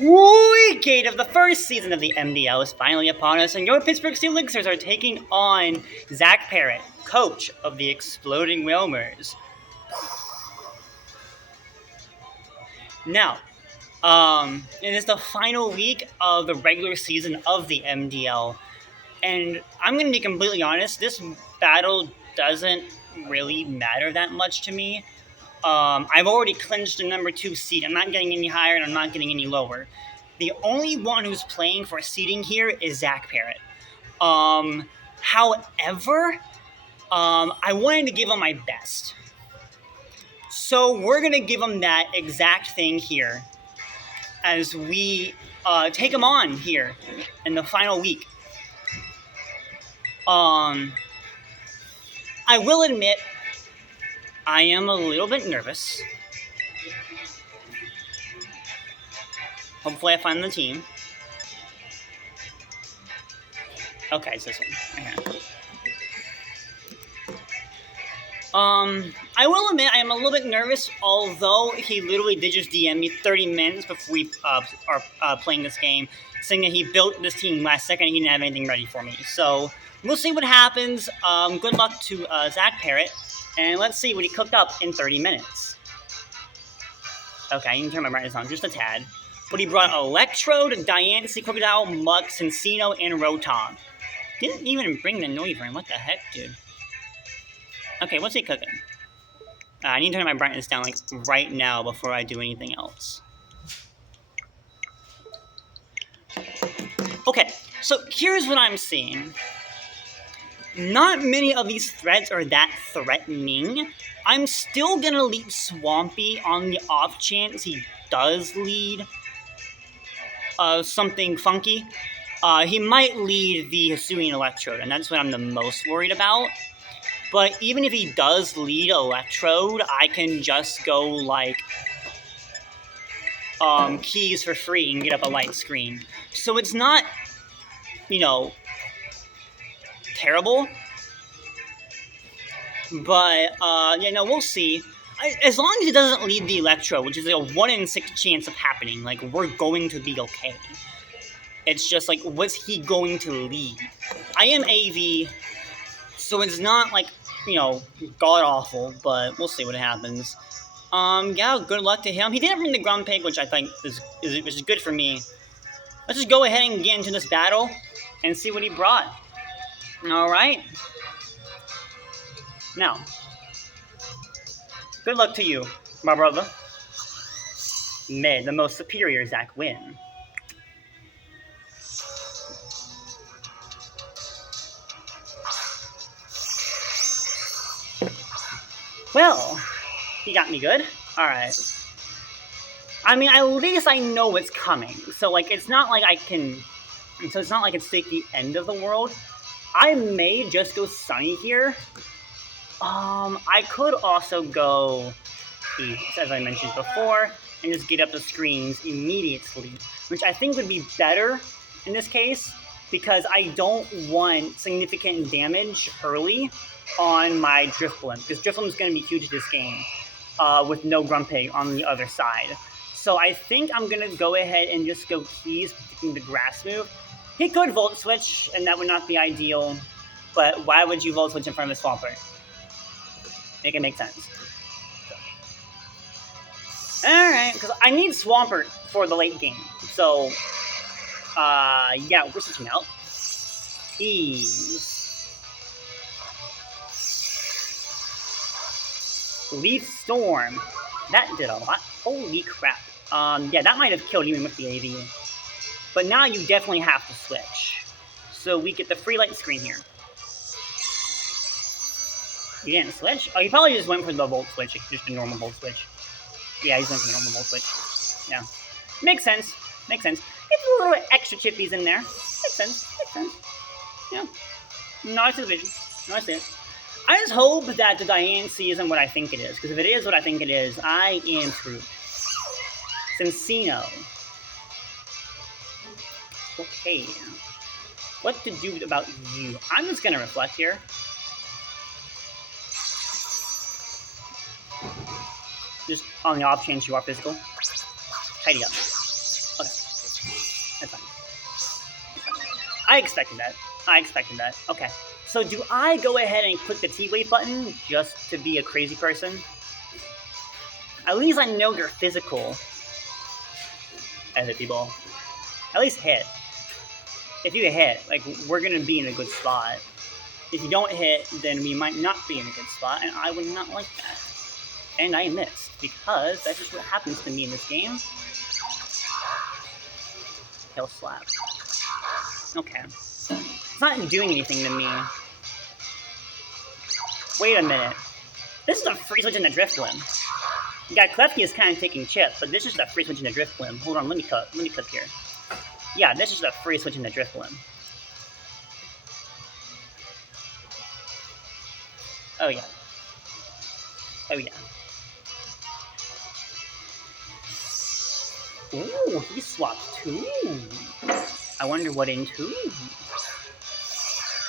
Week 8 of the first season of the MDL is finally upon us, and your Pittsburgh Steelers are taking on Zach Parrot, coach of the exploding Wailmers. Now, it is the final week of the regular season of the MDL, and I'm going to be completely honest, this battle doesn't really matter that much to me. I've already clinched the number 2 seed. I'm not getting any higher, and I'm not getting any lower. The only one who's playing for seeding here is Zach Parrot. However, I wanted to give him my best. So we're going to give him that exact thing here as we take him on here in the final week. I will admit, I am a little bit nervous. Hopefully I find the team. Okay, it's this one. Okay. I will admit I am a little bit nervous, although he literally did just DM me 30 minutes before we are playing this game, saying that he built this team last second and he didn't have anything ready for me. So, we'll see what happens. Good luck to Zach Parrot, and let's see what he cooked up in 30 minutes. Okay, I need to turn my brightness on just a tad. But he brought Electrode, Diancie, Crocodile, Mux, Encino, and Rotom. Didn't even bring the Noivern. What the heck, dude? Okay, what's he cooking? I need to turn my brightness down, like, right now before I do anything else. Okay, so here's what I'm seeing. Not many of these threats are that threatening. I'm still gonna lead Swampy on the off chance he does lead something funky. He might lead the Hisuian Electrode, and that's what I'm the most worried about. But even if he does lead Electrode, I can just go, like, keys for free and get up a light screen. So it's not, you know, terrible. But, yeah, no, we'll see. As long as he doesn't lead the Electro, which is a 1 in 6 chance of happening, like, we're going to be okay. It's just, like, what's he going to lead? I am AV, so it's not, like, you know, god-awful, but we'll see what happens. Yeah, good luck to him. He didn't bring the Grumpig, which I think is good for me. Let's just go ahead and get into this battle and see what he brought. Alright. Now, good luck to you, my brother. May the most superior Zach win. Well, he got me good. Alright. I mean, at least I know what's coming. So, like, it's not like I can... So it's not like it's like the end of the world. I may just go Sunny here. I could also go East, as I mentioned before, and just get up the screens immediately, which I think would be better in this case, because I don't want significant damage early on my Drifblim, because Drifblim is going to be huge this game, with no Grumpig on the other side. So I think I'm going to go ahead and just go Keys, taking the Grass move. He could Volt Switch, and that would not be ideal, but why would you Volt Switch in front of a Swampert? Make it make sense. Alright, because I need Swampert for the late game. So, yeah, we're switching out. Keys. Leaf Storm. That did a lot. Holy crap. Yeah, that might have killed even with the AV. But now you definitely have to switch. So we get the free light screen here. You didn't switch? Oh, he probably just went for the Volt Switch, just a normal Volt Switch. Yeah, he's going for the normal Volt Switch. Yeah. Makes sense. Makes sense. Get a little extra chippies in there. Makes sense. Makes sense. Yeah. No, I see the vision. No, I see it. I just hope that the Diancie isn't what I think it is, because if it is what I think it is, I am screwed. Encino. Okay. What to do about you? I'm just going to reflect here. Just on the off chance you are physical. Tidy up. Okay. I expected that. I expected that. Okay. So do I go ahead and click the T-Wave button just to be a crazy person? At least I know you're physical. As a people. At least hit. If you hit, like, we're gonna be in a good spot. If you don't hit, then we might not be in a good spot, and I would not like that. And I missed, because that's just what happens to me in this game. Tail slap. Okay. It's not doing anything to me. Wait a minute. This is a free switch in the Drift Limb. Yeah, Klefki is kind of taking chip, but this is the free switch in the Drift Limb. Hold on, let me click here. Yeah, this is the free switch in the Drift Limb. Oh yeah. Oh yeah. Ooh, he swapped two. I wonder what in two.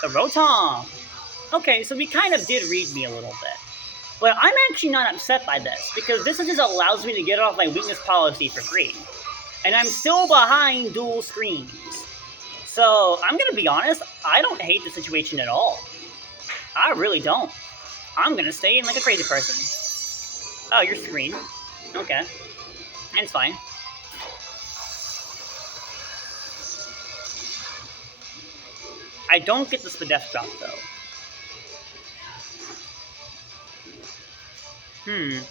The Rotom. Okay, so he kind of did read me a little bit. But I'm actually not upset by this, because this just allows me to get off my weakness policy for free. And I'm still behind dual screens. So, I'm gonna be honest, I don't hate the situation at all. I really don't. I'm gonna stay in like a crazy person. Oh, you're screen. Okay. That's fine. I don't get the Spadef drop, though. I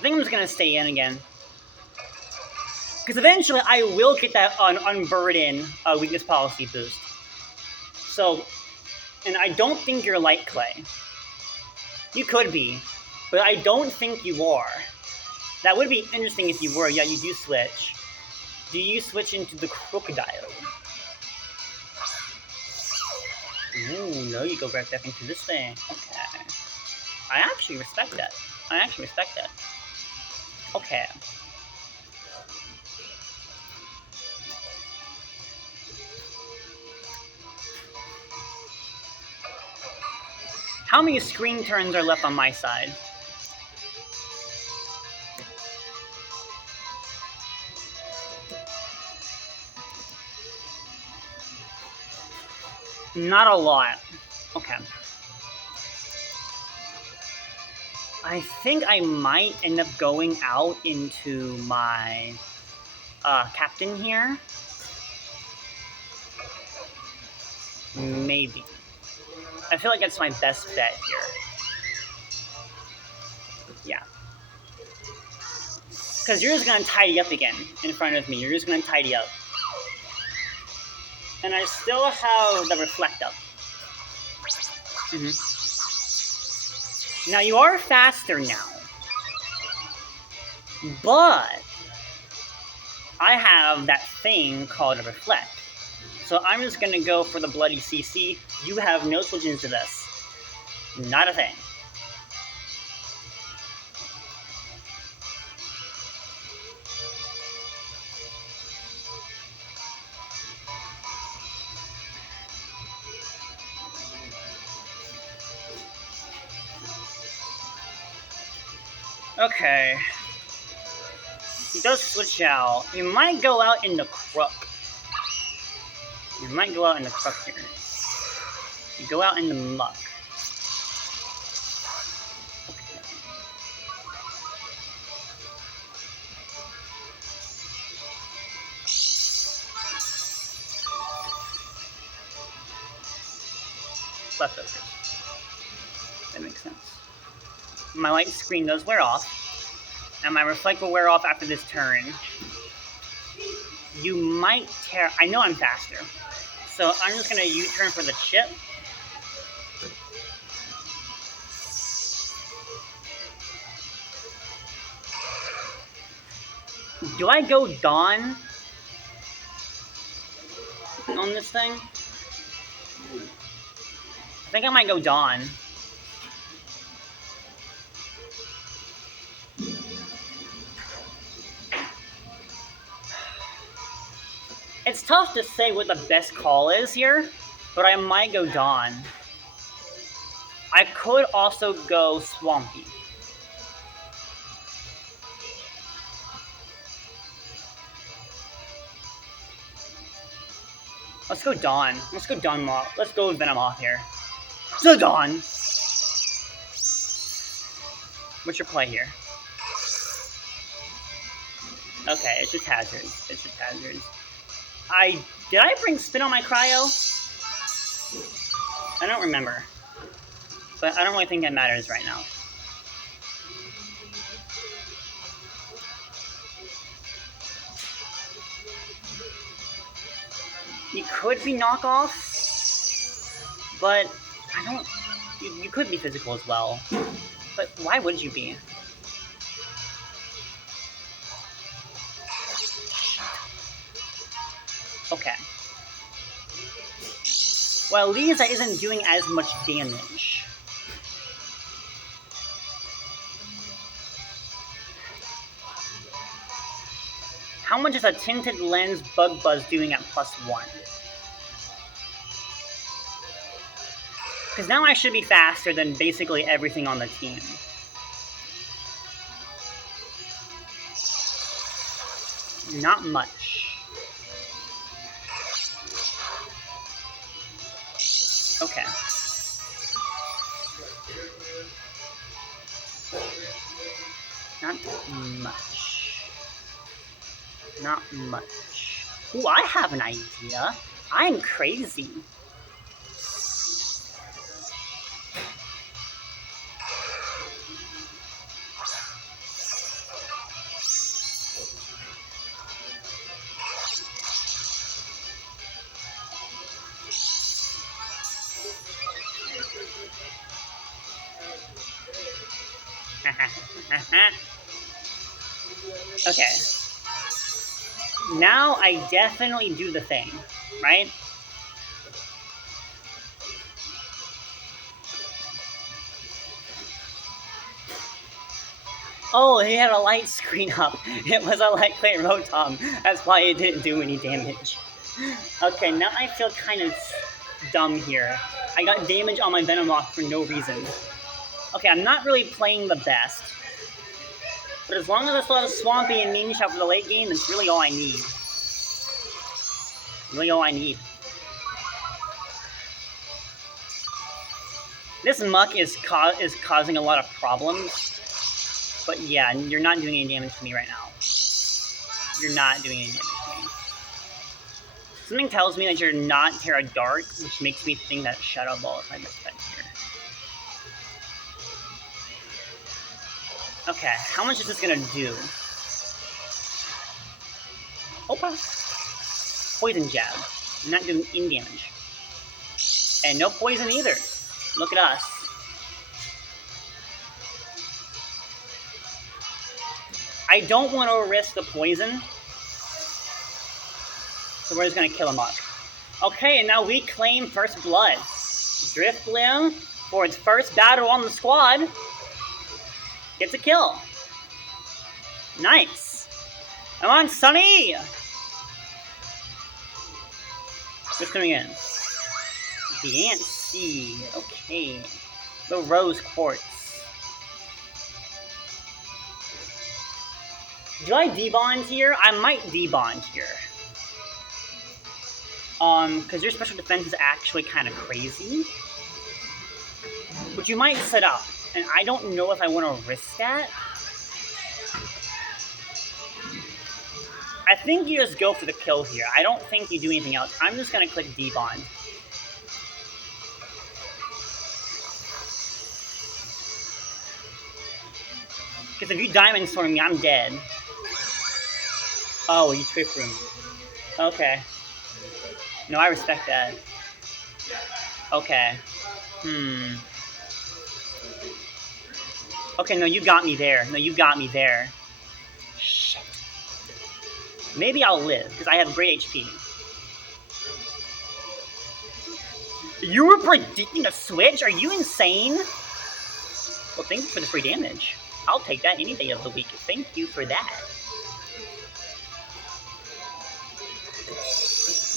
think I'm just gonna stay in again. Because eventually I will get that Unburden weakness policy boost. So, and I don't think you're light clay. You could be, but I don't think you are. That would be interesting if you were. Yeah, you do switch. Do you switch into the Crocodile? Ooh, no, you go right back into this thing. Okay. I actually respect that. Okay. How many screen turns are left on my side? Not a lot. Okay. I think I might end up going out into my captain here. Maybe. I feel like that's my best bet here. Yeah. Because you're just going to tidy up again in front of me. You're just going to tidy up. And I still have the Reflect up. Now, you are faster now. But I have that thing called a Reflect. So I'm just going to go for the Bloody CC. You have no switch into this. Not a thing. Okay. He does switch out. He might go out in the Crook. You might go out in the Crook here. You go out in the Muck. Okay. Leftovers. That makes sense. My light screen does wear off. And my Reflect will wear off after this turn. You might tear... I know I'm faster. So I'm just going to U-turn for the chip. Do I go Dawn on this thing? I think I might go Dawn. It's tough to say what the best call is here, but I might go Dawn. I could also go Swampy. Let's go Dawn. Let's go Dawn Moth. Let's go Venomoth here. So Dawn! What's your play here? Okay, it's just hazards. It's just hazards. Did I bring spin on my cryo? I don't remember. But I don't really think that matters right now. You could be knockoff, but I don't... You could be physical as well. But why would you be? Okay. Well, Lisa isn't doing as much damage. How much is a Tinted Lens Bug Buzz doing at +1? Because now I should be faster than basically everything on the team. Not much. Okay. Not much. Not much. Ooh, I have an idea. I'm crazy. Okay. Now I definitely do the thing, right? Oh, he had a light screen up. It was a light plate Rotom. That's why it didn't do any damage. Okay, now I feel kind of dumb here. I got damage on my Venomoth for no reason. Okay, I'm not really playing the best. But as long as I still have Swampy and Minish out for the late game, that's really all I need. Really all I need. This Muck is causing a lot of problems. But yeah, you're not doing any damage to me right now. You're not doing any damage to me. Something tells me that you're not Terra Dark, which makes me think that Shadow Ball is my best bet here. Okay, how much is this gonna do? Okay. Poison Jab. Not doing any damage. And no poison either. Look at us. I don't want to risk the poison. So we're just gonna kill him up. Okay, and now we claim first blood. Drifblim, for its first battle on the squad, gets a kill. Nice. Come on, Sunny! What's coming in? The Ant Seed. Okay. The Rose Quartz. Do I debond here? I might debond here. Because your special defense is actually kind of crazy. Which you might set up. And I don't know if I want to risk that. I think you just go for the kill here. I don't think you do anything else. I'm just going to click debond. Because if you Diamond Storm me, I'm dead. Oh, you Trick Room. Okay. No, I respect that. Okay. Okay, no, you got me there. No, you got me there. Shit. Maybe I'll live, because I have great HP. You were predicting a switch? Are you insane? Well, thank you for the free damage. I'll take that any day of the week. Thank you for that.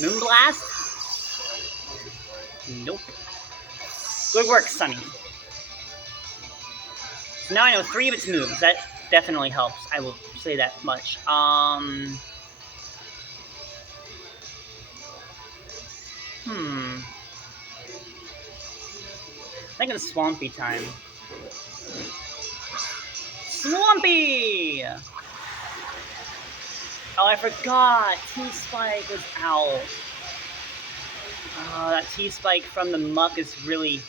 Moonblast? Nope. Good work, Sunny. So now I know 3 of its moves. That definitely helps. I will say that much. I think it's Swampy time. Swampy! Oh, I forgot. T-Spike was out. Oh, that T-Spike from the muck is really...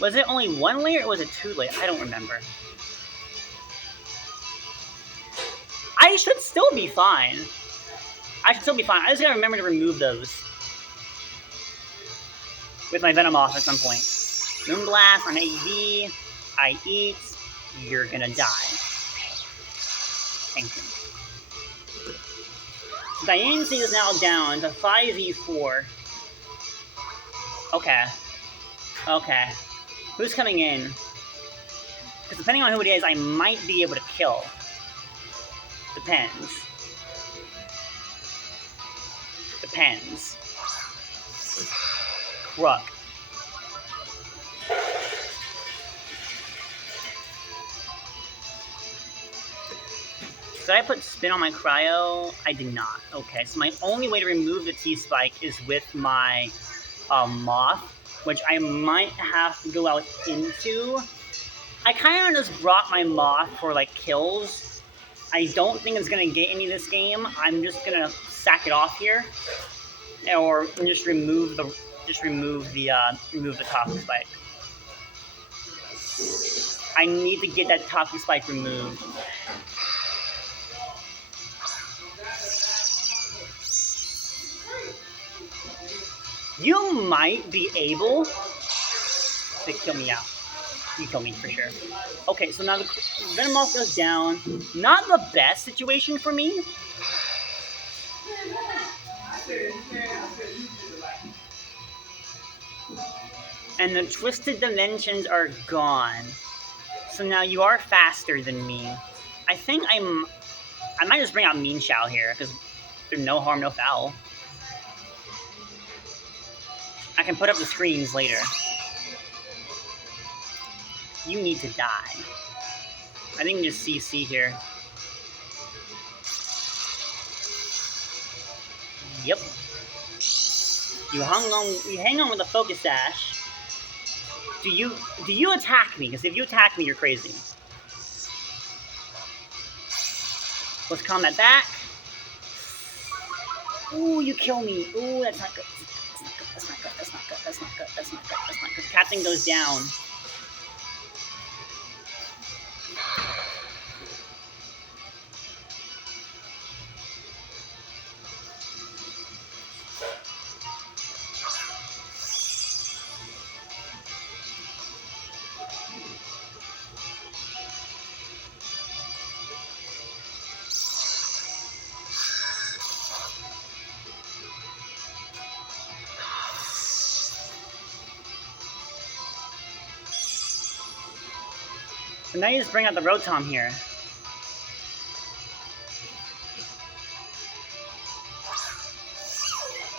Was it only 1 layer or was it 2 layers? I don't remember. I should still be fine. I just gotta remember to remove those. With my Venomoth at some point. Moonblast on AED. I eat. You're gonna die. Thank you. Diancie is now down to 5v4. Okay. Okay. Who's coming in? Because depending on who it is, I might be able to kill. Depends. Depends. Crook. Did I put spin on my cryo? I did not. Okay, so my only way to remove the T-Spike is with my Moth, which I might have to go out into. I kind of just brought my Moth for like kills. I don't think it's gonna get any this game. I'm just gonna sack it off here, or just remove the Toxic Spike. I need to get that Toxic Spike removed. You might be able to kill me out. You kill me for sure. Okay, so now the Venomoth goes down. Not the best situation for me. And the Twisted Dimensions are gone. So now you are faster than me. I think I might just bring out Mean Shao here, because there's no harm, no foul. I can put up the screens later. You need to die. I think just CC here. Yep. You hang on with the Focus Sash. Do you attack me? Because if you attack me, you're crazy. Let's combat back. Ooh, you kill me. Ooh, that's not good. That's not good. That's not good. That's not good. That's not good. That's not good. Captain goes down. So now you just bring out the Rotom here.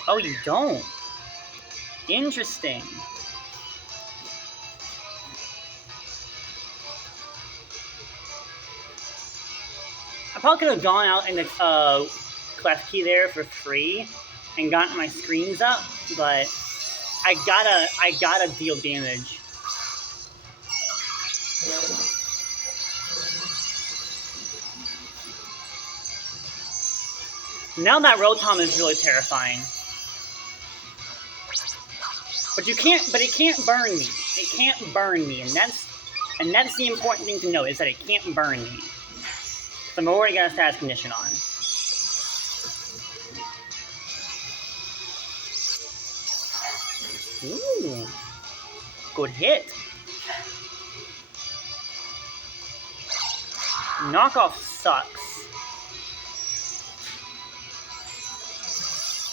Oh, you don't? Interesting. I probably could have gone out in the Clef Key there for free and gotten my screens up, but I gotta deal damage. Now that Rotom is really terrifying. But it can't burn me. It can't burn me, and that's the important thing to know, is that it can't burn me. So I'm already got a status condition on. Ooh. Good hit. Knockoff sucks.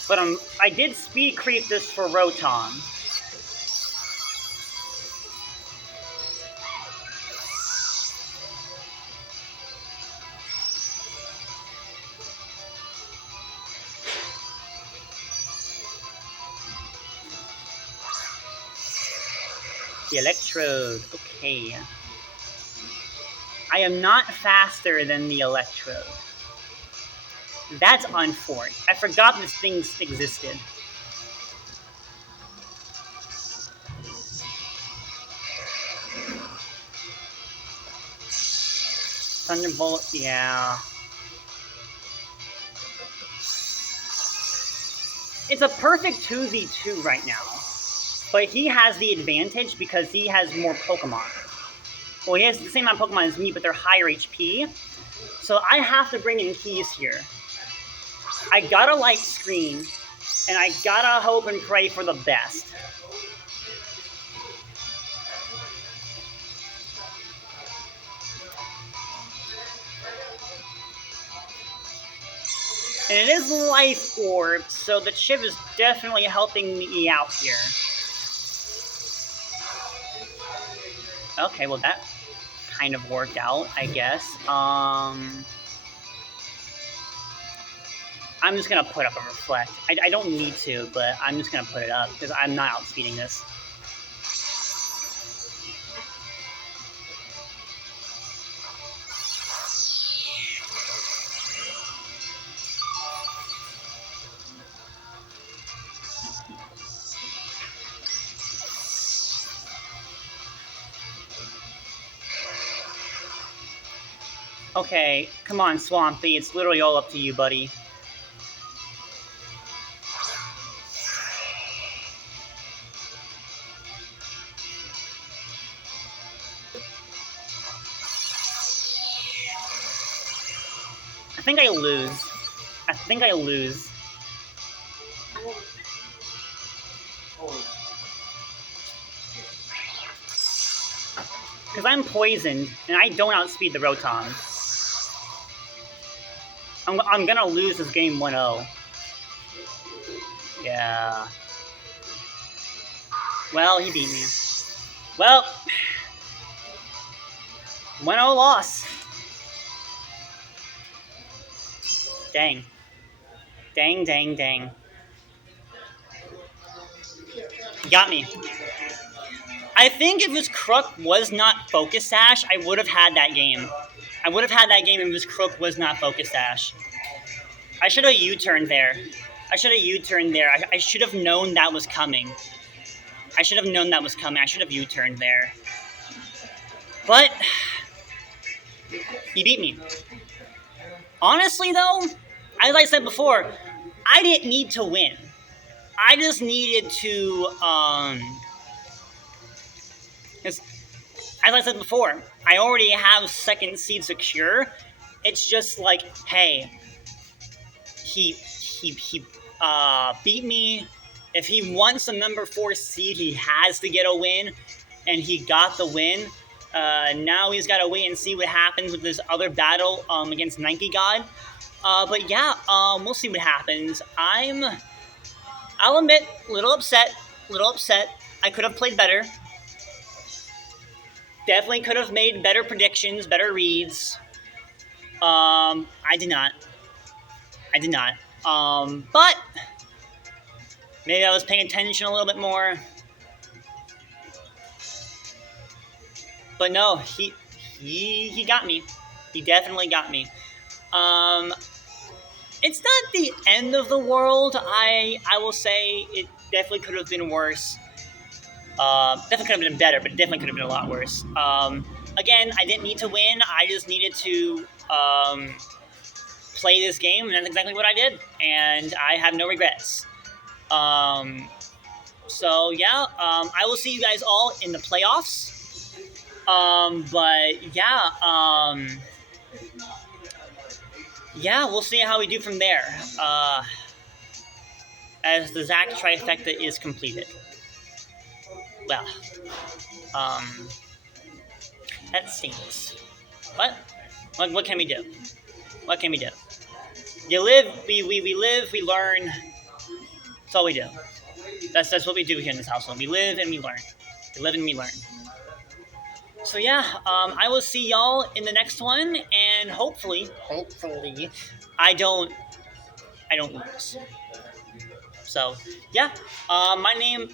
But I did speed creep this for Rotom. The Electrode, okay. I am not faster than the Electrode. That's unfortunate. I forgot this thing existed. Thunderbolt, yeah. It's a perfect 2v2 right now. But he has the advantage because he has more Pokemon. Well, he has the same amount of Pokemon as me, but they're higher HP. So I have to bring in keys here. I gotta light screen, and I gotta hope and pray for the best. And it is Life Orb, so the chip is definitely helping me out here. Okay, well that kind of worked out, I guess. I'm just gonna put up a Reflect. I don't need to, but I'm just gonna put it up, because I'm not outspeeding this. Okay, come on, Swampy. It's literally all up to you, buddy. I think I lose. I think I lose. Because I'm poisoned, and I don't outspeed the Rotom. I'm gonna lose this game 1-0. Yeah. Well, he beat me. Well, 1-0 loss. Dang. Dang, dang, dang. He got me. I think if his Crook was not Focus Sash, I would have had that game. I would have had that game if his Crook was not Focus Sash. I should have U-turned there. I should have U-turned there. I should have known that was coming. I should have known that was coming. I should have U-turned there. But he beat me. Honestly, though, as I said before, I didn't need to win. I just needed to, as I said before, I already have second seed secure. It's just like, hey, he beat me. If he wants the number 4 seed, he has to get a win, and he got the win. Now he's got to wait and see what happens with this other battle against Nike God. But yeah, we'll see what happens. I'll admit, a little upset. I could have played better. Definitely could have made better predictions, better reads. I did not. But maybe I was paying attention a little bit more. But no, he got me. He definitely got me. It's not the end of the world. I will say it definitely could have been worse. Definitely could have been better, but it definitely could have been a lot worse. Again, I didn't need to win. I just needed to play this game, and that's exactly what I did. And I have no regrets. So yeah, I will see you guys all in the playoffs. But yeah, yeah, we'll see how we do from there. As the Zach trifecta is completed. Well, that stinks. What can we do? What can we do? You live, we live, we learn. That's all we do. That's what we do here in this household. We live and we learn. We live and we learn. So yeah, I will see y'all in the next one, and hopefully, I don't lose. So yeah, my name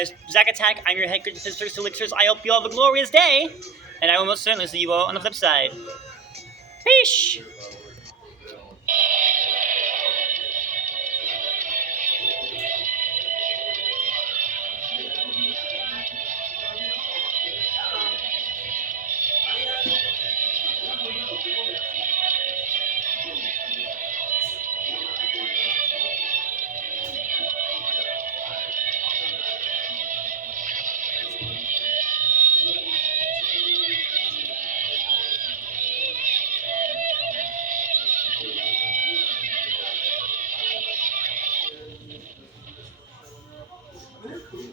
is Zach Attack. I'm your head coach of Sisters to Elixirs. I hope you all have a glorious day, and I will most certainly see you all on the flip side. Peace.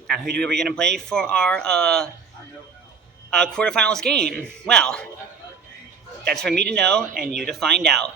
Now, who are we going to play for our quarterfinals game? Well, that's for me to know and you to find out.